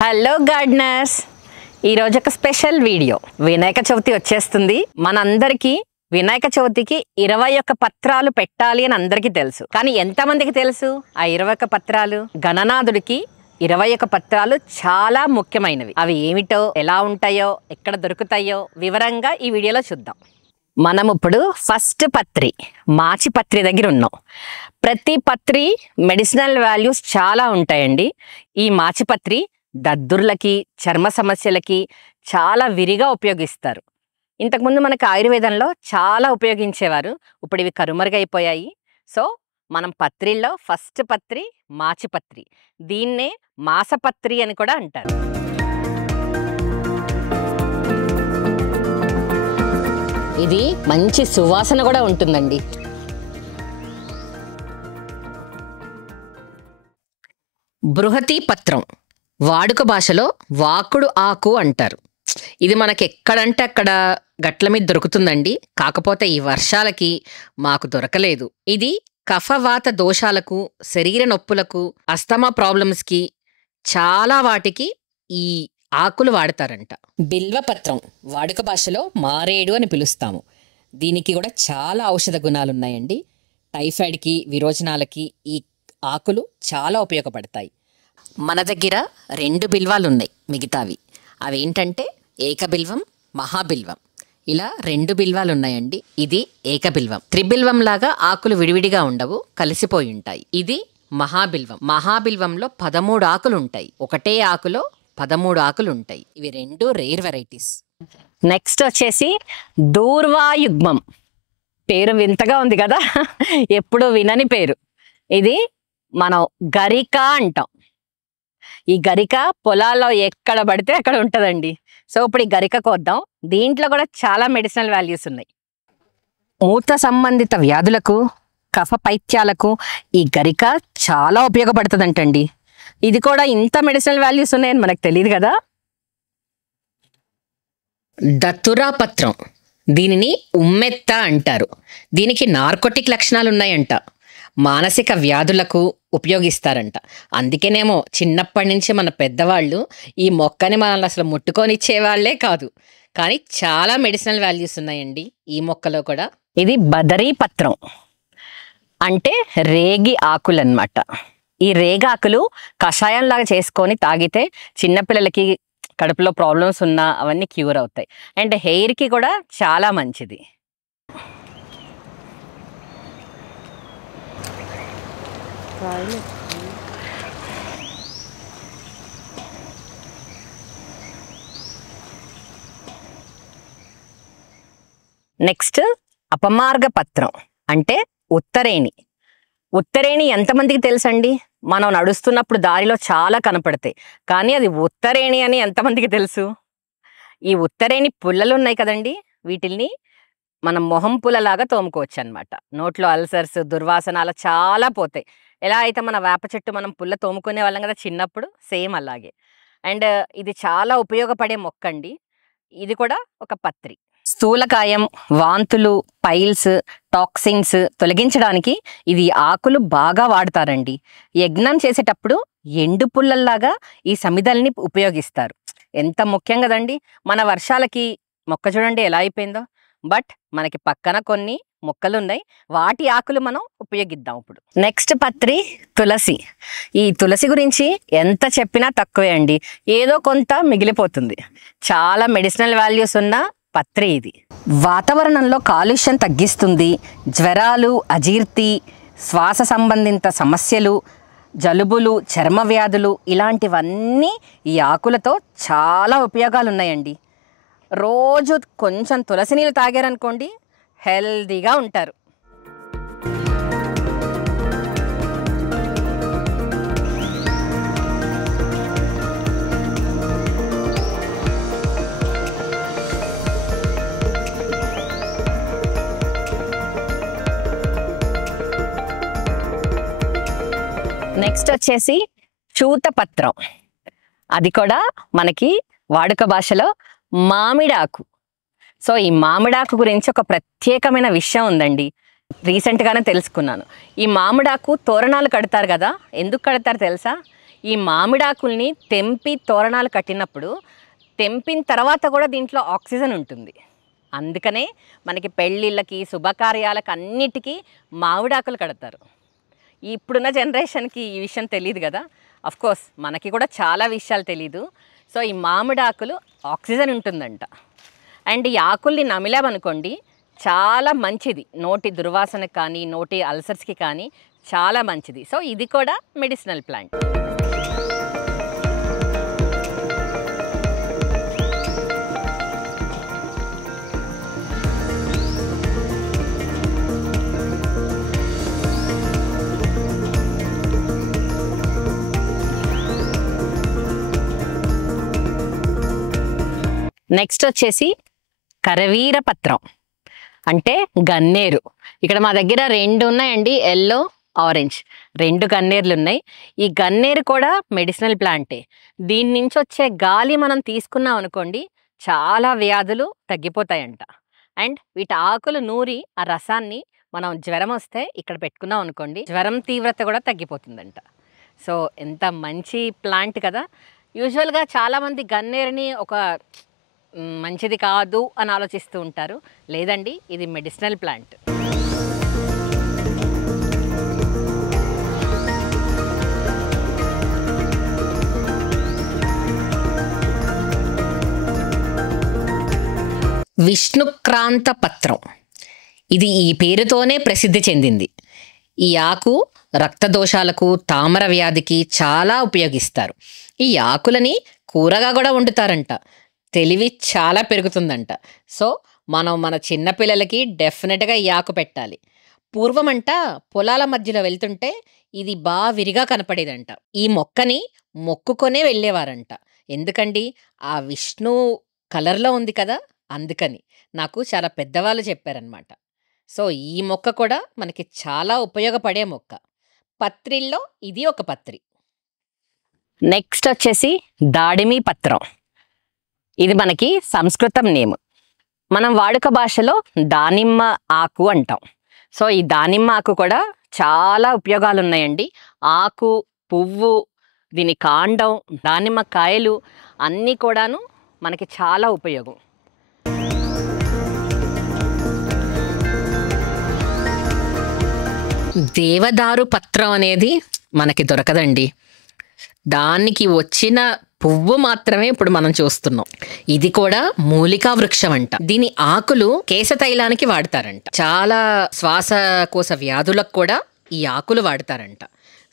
Hello gardeners, ఈరోజు ఒక special video. Vinayaka Chavithi వచ్చేస్తుంది. మనందరికీ వినాయక చవితికి 21 పత్రాలు పెట్టాలి అని అందరికీ తెలుసు. కానీ ఎంతమందికి తెలుసు ఆ 21 పత్రాలు? గణనాథుడికి 21 పత్రాలు చాలా ముఖ్యమైనవి. అవి ఏమిటో, ఎలా ఉంటాయో, ఎక్కడ దొరుకుతాయో వివరంగా ఈ వీడియోలో చూద్దాం. మనం ఇప్పుడు ఫస్ట్ పత్రి, మాచి పత్రి దగ్గర ఉన్నాం. ప్రతి పత్రి మెడిసినల్ వాల్యూస్ చాలా ఉంటాయండి. ఈ మాచి పత్రి దద్దుర్లకి, చర్మ సమస్యలకి చాలా విరిగా ఉపయోగిస్తారు. ఇంతకుముందు మనకు ఆయుర్వేదంలో చాలా ఉపయోగించేవారు. ఇప్పుడు ఇవి కనుమరుగైపోయాయి. సో మనం పత్రిల్లో ఫస్ట్ పత్రి మాచిపత్రి. దీన్నే మాసపత్రి అని కూడా అంటారు. ఇది మంచి సువాసన కూడా ఉంటుందండి. బృహతి పత్రం, వాడుక భాషలో వాకుడు ఆకు అంటారు. ఇది మనకి ఎక్కడంటే అక్కడ గట్ల మీద దొరుకుతుందండి. కాకపోతే ఈ వర్షాలకి మాకు దొరకలేదు. ఇది కఫవాత దోషాలకు, శరీర నొప్పులకు, అస్తమా ప్రాబ్లమ్స్కి చాలా వాటికి ఈ ఆకులు వాడతారంట. బిల్వపత్రం, వాడుక భాషలో మారేడు అని పిలుస్తాము. దీనికి కూడా చాలా ఔషధ గుణాలు ఉన్నాయండి. టైఫాయిడ్కి, విరోచనాలకి ఈ ఆకులు చాలా ఉపయోగపడతాయి. మన దగ్గర 2 బిల్వాలు ఉన్నాయి. మిగతావి అవేంటంటే ఏకబిల్వం, మహాబిల్వం. ఇలా 2 బిల్వాలు ఉన్నాయండి. ఇది ఏకబిల్వం. త్రిబిల్వం లాగా ఆకులు విడివిడిగా ఉండవు, కలిసిపోయి ఉంటాయి. ఇది మహాబిల్వం. మహాబిల్వంలో 13 ఆకులు ఉంటాయి. ఒకటే ఆకులో 13 ఆకులు ఉంటాయి. ఇవి 2 రేర్ వెరైటీస్. నెక్స్ట్ వచ్చేసి దూర్వాయుగ్మం. పేరు వింతగా ఉంది కదా, ఎప్పుడు వినని పేరు. ఇది మనం గరిక అంటాం. ఈ గరిక పొలాల్లో ఎక్కడ పడితే అక్కడ ఉంటుందండి. సో ఇప్పుడు ఈ గరిక కోద్దాం. దీంట్లో కూడా చాలా మెడిసినల్ వాల్యూస్ ఉన్నాయి. మూత్ర సంబంధిత వ్యాధులకు, కఫ పైత్యాలకు ఈ గరిక చాలా ఉపయోగపడుతుందంటండి. ఇది కూడా ఇంత మెడిసినల్ వాల్యూస్ ఉన్నాయని మనకు తెలియదు కదా. దత్తురా పత్రం, దీనిని ఉమ్మెత్త అంటారు. దీనికి నార్కోటిక్ లక్షణాలు ఉన్నాయంట. మానసిక వ్యాధులకు ఉపయోగిస్తారంట. అందుకేనేమో చిన్నప్పటి నుంచి మన పెద్దవాళ్ళు ఈ మొక్కని మనల్ని అసలు ముట్టుకొనిచ్చేవాళ్లే కాదు. కానీ చాలా మెడిసినల్ వాల్యూస్ ఉన్నాయండి ఈ మొక్కలో కూడా. ఇది బదరీ పత్రం అంటే రేగి ఆకులు అన్నమాట. ఈ రేగాకులు కషాయంలాగా చేసుకొని తాగితే చిన్నపిల్లలకి కడుపులో ప్రాబ్లమ్స్ ఉన్నా అవన్నీ క్యూర్ అవుతాయి. అండ్ హెయిర్కి కూడా చాలా మంచిది. నెక్స్ట్ అపమార్గ పత్రం అంటే ఉత్తరేణి. ఉత్తరేణి ఎంతమందికి తెలుసండి? మనం నడుస్తున్నప్పుడు దారిలో చాలా కనపడతాయి, కానీ అది ఉత్తరేణి అని ఎంతమందికి తెలుసు? ఈ ఉత్తరేణి పుల్లలు ఉన్నాయి కదండి, వీటిల్ని మనం మొహం పుల్లలాగా తోముకోవచ్చు అనమాట. నోట్లో అల్సర్స్, దుర్వాసన అలా చాలా పోతాయి. ఎలా అయితే మన వేప చెట్టు మనం పుల్ల తోముకునే వాళ్ళం కదా చిన్నప్పుడు, సేమ్ అలాగే. అండ్ ఇది చాలా ఉపయోగపడే మొక్క అండి. ఇది కూడా ఒక పత్రి. స్థూలకాయం, వాంతులు, పైల్స్, టాక్సిన్స్ తొలగించడానికి ఇది ఆకులు బాగా వాడతారండి. యజ్ఞం చేసేటప్పుడు ఎండు పుల్లల్లాగా ఈ సమిధల్ని ఉపయోగిస్తారు. ఎంత ముఖ్యం కదండి. మన వర్షాలకి మొక్క చూడండి ఎలా అయిపోయిందో. బట్ మనకి పక్కన కొన్ని మొక్కలు ఉన్నాయి, వాటి ఆకులు మనం ఉపయోగిద్దాం ఇప్పుడు. నెక్స్ట్ పత్రి తులసి. ఈ తులసి గురించి ఎంత చెప్పినా తక్కువే అండి, ఏదో కొంత మిగిలిపోతుంది. చాలా మెడిసినల్ వాల్యూస్ ఉన్న పత్రి ఇది. వాతావరణంలో కాలుష్యం తగ్గిస్తుంది. జ్వరాలు, అజీర్తి, శ్వాస సంబంధిత సమస్యలు, జలుబులు, చర్మ వ్యాధులు ఇలాంటివన్నీ ఈ ఆకులతో చాలా ఉపయోగాలు ఉన్నాయండి. రోజు కొంచెం తులసి నీళ్ళు తాగారనుకోండి, హెల్దీగా ఉంటారు. నెక్స్ట్ వచ్చేసి చూతపత్రం. అది కూడా మనకి వాడుక భాషలో మామిడాకు. సో ఈ మామిడాకు గురించి ఒక ప్రత్యేకమైన విషయం ఉందండి. రీసెంట్గానే తెలుసుకున్నాను. ఈ మామిడాకు తోరణాలు కడతారు కదా, ఎందుకు కడతారు తెలుసా? ఈ మామిడాకుల్ని తెంపి తోరణాలు కట్టినప్పుడు తెంపిన తర్వాత కూడా దీంట్లో ఆక్సిజన్ ఉంటుంది. అందుకనే మనకి పెళ్ళిళ్ళకి, శుభకార్యాలకు అన్నిటికీ మామిడాకులు కడతారు. ఇప్పుడున్న జనరేషన్కి ఈ విషయం తెలియదు కదా. కోర్స్ మనకి కూడా చాలా విషయాలు తెలీదు. సో ఈ మామిడాకులు ఆక్సిజన్ ఉంటుందంట. అండ్ ఈ ఆకుల్ని నమిలామనుకోండి చాలా మంచిది, నోటి దుర్వాసనకి కానీ నోటి అల్సర్స్కి కానీ చాలా మంచిది. సో ఇది కూడా మెడిసినల్ ప్లాంట్. నెక్స్ట్ వచ్చేసి కరవీరపత్రం అంటే గన్నేరు. ఇక్కడ మా దగ్గర 2 ఉన్నాయండి, ఎల్లో, ఆరెంజ్, 2 గన్నేరులు ఉన్నాయి. ఈ గన్నేరు కూడా మెడిసినల్ ప్లాంటే. దీని నుంచి వచ్చే గాలి మనం తీసుకున్నాం అనుకోండి చాలా వ్యాధులు తగ్గిపోతాయంట. అండ్ వీటి ఆకులు నూరి ఆ రసాన్ని మనం జ్వరం వస్తే ఇక్కడ పెట్టుకున్నాం అనుకోండి జ్వరం తీవ్రత కూడా తగ్గిపోతుందంట. సో ఎంత మంచి ప్లాంట్ కదా. యూజువల్గా చాలామంది గన్నేరుని ఒక మంచిది కాదు అని ఆలోచిస్తూ ఉంటారు. లేదండి, ఇది మెడిసినల్ ప్లాంట్. విష్ణుక్రాంత పత్రం, ఇది ఈ పేరుతోనే ప్రసిద్ధి చెందింది. ఈ ఆకు రక్తదోషాలకు, తామర వ్యాధికి చాలా ఉపయోగిస్తారు. ఈ ఆకులని కూరగా కూడా వండుతారంట. తెలివి చాలా పెరుగుతుందంట. సో మనం మన చిన్నపిల్లలకి డెఫినెట్గా ఈ ఆకు పెట్టాలి. పూర్వమంట పొలాల మధ్యలో వెళ్తుంటే ఇది బాగా విరిగా కనపడేదంట. ఈ మొక్కని మొక్కుకొనే వెళ్ళేవారంట. ఎందుకండి, ఆ విష్ణు కలర్లో ఉంది కదా, అందుకని నాకు చాలా పెద్దవాళ్ళు చెప్పారనమాట. సో ఈ మొక్క కూడా మనకి చాలా ఉపయోగపడే మొక్క. పత్రిల్లో ఇది ఒక పత్రి. నెక్స్ట్ వచ్చేసి దాడిమి పత్రం. ఇది మనకి సంస్కృతం నేమ్. మనం వాడుక భాషలో దానిమ్మ ఆకు అంటాం. సో ఈ దానిమ్మ ఆకు కూడా చాలా ఉపయోగాలు ఉన్నాయండి. ఆకు, పువ్వు, దీని కాండం, దానిమ్మ కాయలు అన్నీ కూడాను మనకి చాలా ఉపయోగం. దేవదారు పత్రం అనేది మనకి దొరకదండి. దానికి వచ్చిన పువ్వు మాత్రమే ఇప్పుడు మనం చూస్తున్నాం. ఇది కూడా మూలికా వృక్షం అంట. దీని ఆకులు కేశతైలానికి వాడతారంట. చాలా శ్వాసకోశ వ్యాధులకు కూడా ఈ ఆకులు వాడతారంట.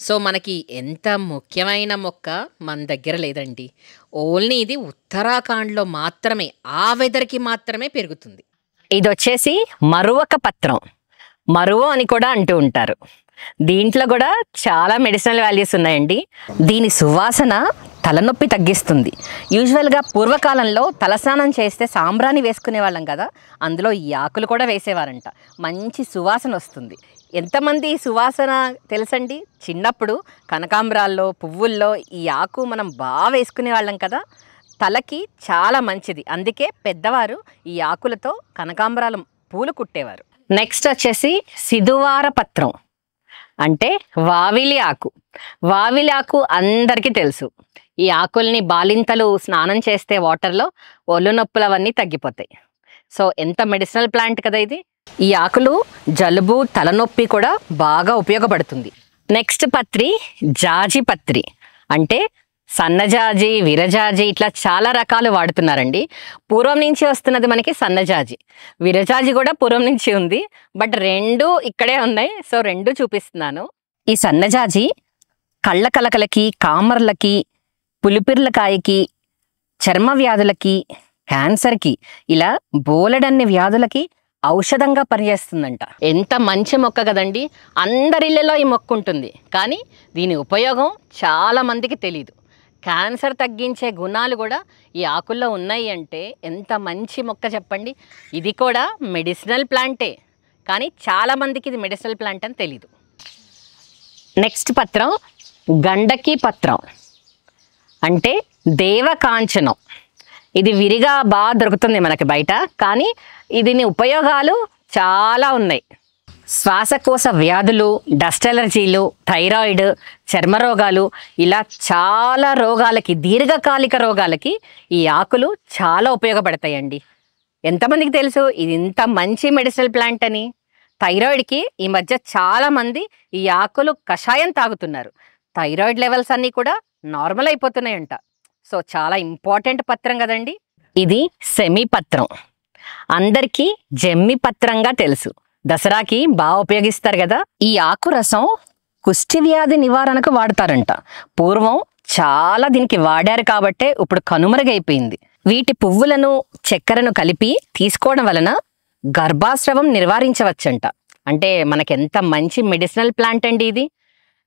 సో మనకి ఎంత ముఖ్యమైన మొక్క మన దగ్గర లేదండి. ఓన్లీ ఇది ఉత్తరాఖండ్లో మాత్రమే, ఆ వెదర్కి మాత్రమే పెరుగుతుంది. ఇది వచ్చేసి మరువక పత్రం, మరువు అని కూడా అంటూ ఉంటారు. దీంట్లో కూడా చాలా మెడిసినల్ వాల్యూస్ ఉన్నాయండి. దీని సువాసన తలనొప్పి తగ్గిస్తుంది. యూజువల్గా పూర్వకాలంలో తలస్నానం చేస్తే సాంబ్రాణి వేసుకునే వాళ్ళం కదా, అందులో ఈ ఆకులు కూడా వేసేవారంట. మంచి సువాసన వస్తుంది. ఎంతమంది ఈ సువాసన తెలుసండి? చిన్నప్పుడు కనకాంబరాల్లో, పువ్వుల్లో ఈ ఆకు మనం బాగా వేసుకునే వాళ్ళం కదా. తలకి చాలా మంచిది. అందుకే పెద్దవారు ఈ ఆకులతో కనకాంబరాల పూలు కుట్టేవారు. నెక్స్ట్ వచ్చేసి సిధువార పత్రం అంటే వావిలి ఆకు. వావిలి ఆకు అందరికీ తెలుసు. ఈ ఆకుల్ని బాలింతలు స్నానం చేస్తే వాటర్లో ఒళ్ళు నొప్పులు అవన్నీ తగ్గిపోతాయి. సో ఎంత మెడిసినల్ ప్లాంట్ కదా ఇది. ఈ ఆకులు జలుబు, తలనొప్పి కూడా బాగా ఉపయోగపడుతుంది. నెక్స్ట్ పత్రి జాజి పత్రి అంటే సన్నజాజి, విరజాజి, ఇట్లా చాలా రకాలు వాడుతున్నారండి. పూర్వం నుంచి వస్తున్నది మనకి సన్నజాజి. విరజాజి కూడా పూర్వం నుంచి ఉంది, బట్ 2 ఇక్కడే ఉన్నాయి. సో 2 చూపిస్తున్నాను. ఈ సన్నజాజి కళ్ళ కలకలకి, కామర్లకి, పులిపిర్లకాయకి, చర్మ వ్యాధులకి, క్యాన్సర్కి, ఇలా బోలెడన్ని వ్యాధులకి ఔషధంగా పనిచేస్తుందంట. ఎంత మంచి మొక్క కదండి. అందరిళ్ళలో ఈ మొక్క ఉంటుంది, కానీ దీని ఉపయోగం చాలా మందికి తెలీదు. క్యాన్సర్ తగ్గించే గుణాలు కూడా ఈ ఆకుల్లో ఉన్నాయి అంటే ఎంత మంచి మొక్క చెప్పండి. ఇది కూడా మెడిసినల్ ప్లాంటే, కానీ చాలామందికి ఇది మెడిసినల్ ప్లాంట్ అని తెలీదు. నెక్స్ట్ పత్రం గండకి పత్రం అంటే దేవకాంచనం. ఇది విరిగా బాగా దొరుకుతుంది మనకి బయట, కానీ దీని ఉపయోగాలు చాలా ఉన్నాయి. శ్వాసకోశ వ్యాధులు, డస్ట్ అలర్జీలు, థైరాయిడ్, చర్మ రోగాలు ఇలా చాలా రోగాలకి, దీర్ఘకాలిక రోగాలకి ఈ ఆకులు చాలా ఉపయోగపడతాయండి. ఎంతమందికి తెలుసు ఇది ఇంత మంచి మెడిసినల్ ప్లాంట్ అని? థైరాయిడ్కి ఈ మధ్య చాలా మంది ఈ ఆకులు కషాయం తాగుతున్నారు. థైరాయిడ్ లెవెల్స్ అన్నీ కూడా నార్మల్ అయిపోతున్నాయంట. సో చాలా ఇంపార్టెంట్ పత్రం కదండి. ఇది సెమీ పత్రం, అందరికీ జమ్మి పత్రంగా తెలుసు. దసరాకి బాగా ఉపయోగిస్తారు కదా. ఈ ఆకు రసం కుష్టి వ్యాధి నివారణకు వాడతారంట. పూర్వం చాలా దీనికి వాడారు కాబట్టే ఇప్పుడు కనుమరుగైపోయింది. వీటి పువ్వులను, చక్కెరను కలిపి తీసుకోవడం వలన గర్భాస్రవం నివారించవచ్చంట. అంటే మనకెంత మంచి మెడిసినల్ ప్లాంట్ అండి ఇది.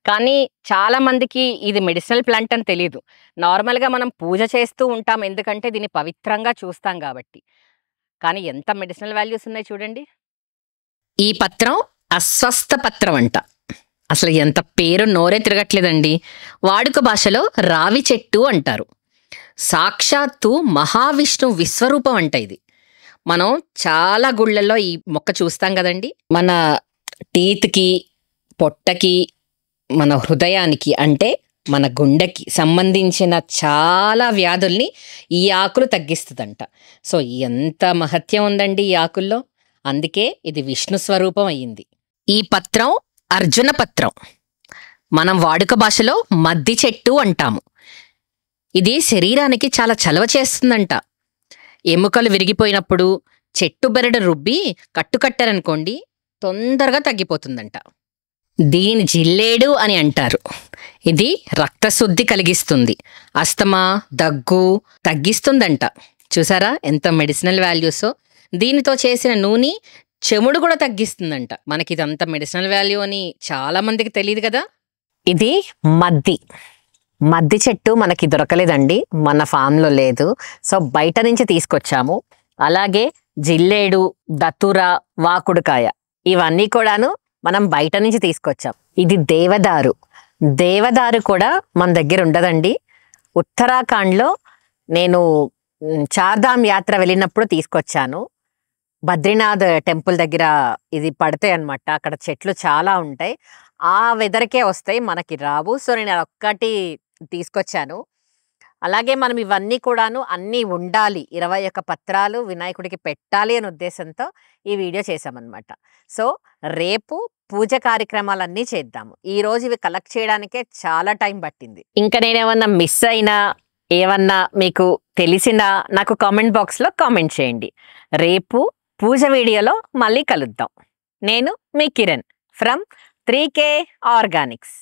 కానీ చాలా మందికి ఇది మెడిసినల్ ప్లాంట్ అని తెలియదు. నార్మల్గా మనం పూజ చేస్తూ ఉంటాం, ఎందుకంటే దీన్ని పవిత్రంగా చూస్తాం కాబట్టి. కానీ ఎంత మెడిసినల్ వాల్యూస్ ఉన్నాయి చూడండి. ఈ పత్రం అస్వస్థ పత్రం అంట. అసలు ఎంత పేరు నోరే తిరగట్లేదండి. వాడుక భాషలో రావి చెట్టు అంటారు. సాక్షాత్తు మహావిష్ణు విశ్వరూపం అంట ఇది. మనం చాలా గుళ్ళల్లో ఈ మొక్క చూస్తాం కదండి. మన టీత్కి, పొట్టకి, మన హృదయానికి అంటే మన గుండెకి సంబంధించిన చాలా వ్యాధుల్ని ఈ ఆకులు తగ్గిస్తుందంట. సో ఎంత మహత్యం ఉందండి ఈ ఆకుల్లో. అందుకే ఇది విష్ణు స్వరూపం అయ్యింది. ఈ పత్రం అర్జున పత్రం, మనం వాడుక భాషలో మద్ది చెట్టు అంటాము. ఇది శరీరానికి చాలా చలవ చేస్తుందంట. ఎముకలు విరిగిపోయినప్పుడు చెట్టు బెరడు రుబ్బి కట్టుకట్టారనుకోండి, తొందరగా తగ్గిపోతుందంట. దీని జిల్లేడు అని అంటారు. ఇది రక్తశుద్ధి కలిగిస్తుంది, అస్తమా, దగ్గు తగ్గిస్తుందంట. చూసారా ఎంత మెడిసినల్ వాల్యూసో. దీనితో చేసిన నూనె చెముడు కూడా తగ్గిస్తుందంట. మనకి ఇదంత మెడిసినల్ వాల్యూ అని చాలా మందికి తెలియదు కదా. ఇది మద్ది చెట్టు మనకి దొరకలేదండి, మన ఫామ్లో లేదు. సో బయట నుంచి తీసుకొచ్చాము. అలాగే జిల్లేడు, దతుర, వాకుడుకాయ ఇవన్నీ కూడాను మనం బయట నుంచి తీసుకొచ్చాం. ఇది దేవదారు కూడా మన దగ్గర ఉండదండి. ఉత్తరాఖండ్లో నేను చార్ధామ్ యాత్ర వెళ్ళినప్పుడు తీసుకొచ్చాను. బద్రీనాథ్ టెంపుల్ దగ్గర ఇది పడతాయి అన్నమాట. అక్కడ చెట్లు చాలా ఉంటాయి, ఆ వెదర్కే వస్తాయి, మనకి రావు. సో నేను ఒక్కటి తీసుకొచ్చాను. అలాగే మనం ఇవన్నీ కూడాను అన్నీ ఉండాలి, 21 పత్రాలు వినాయకుడికి పెట్టాలి అనే ఉద్దేశంతో ఈ వీడియో చేసామన్నమాట. సో రేపు పూజ కార్యక్రమాలన్నీ చేద్దాము. ఈరోజు ఇవి కలెక్ట్ చేయడానికే చాలా టైం పట్టింది. ఇంకా నేనేమన్నా మిస్ అయినా, ఏమన్నా మీకు తెలిసినా నాకు కామెంట్ బాక్స్లో కామెంట్ చేయండి. రేపు పూజ వీడియోలో మళ్ళీ కలుద్దాం. నేను మీ కిరణ్ ఫ్రమ్ 3K ఆర్గానిక్స్.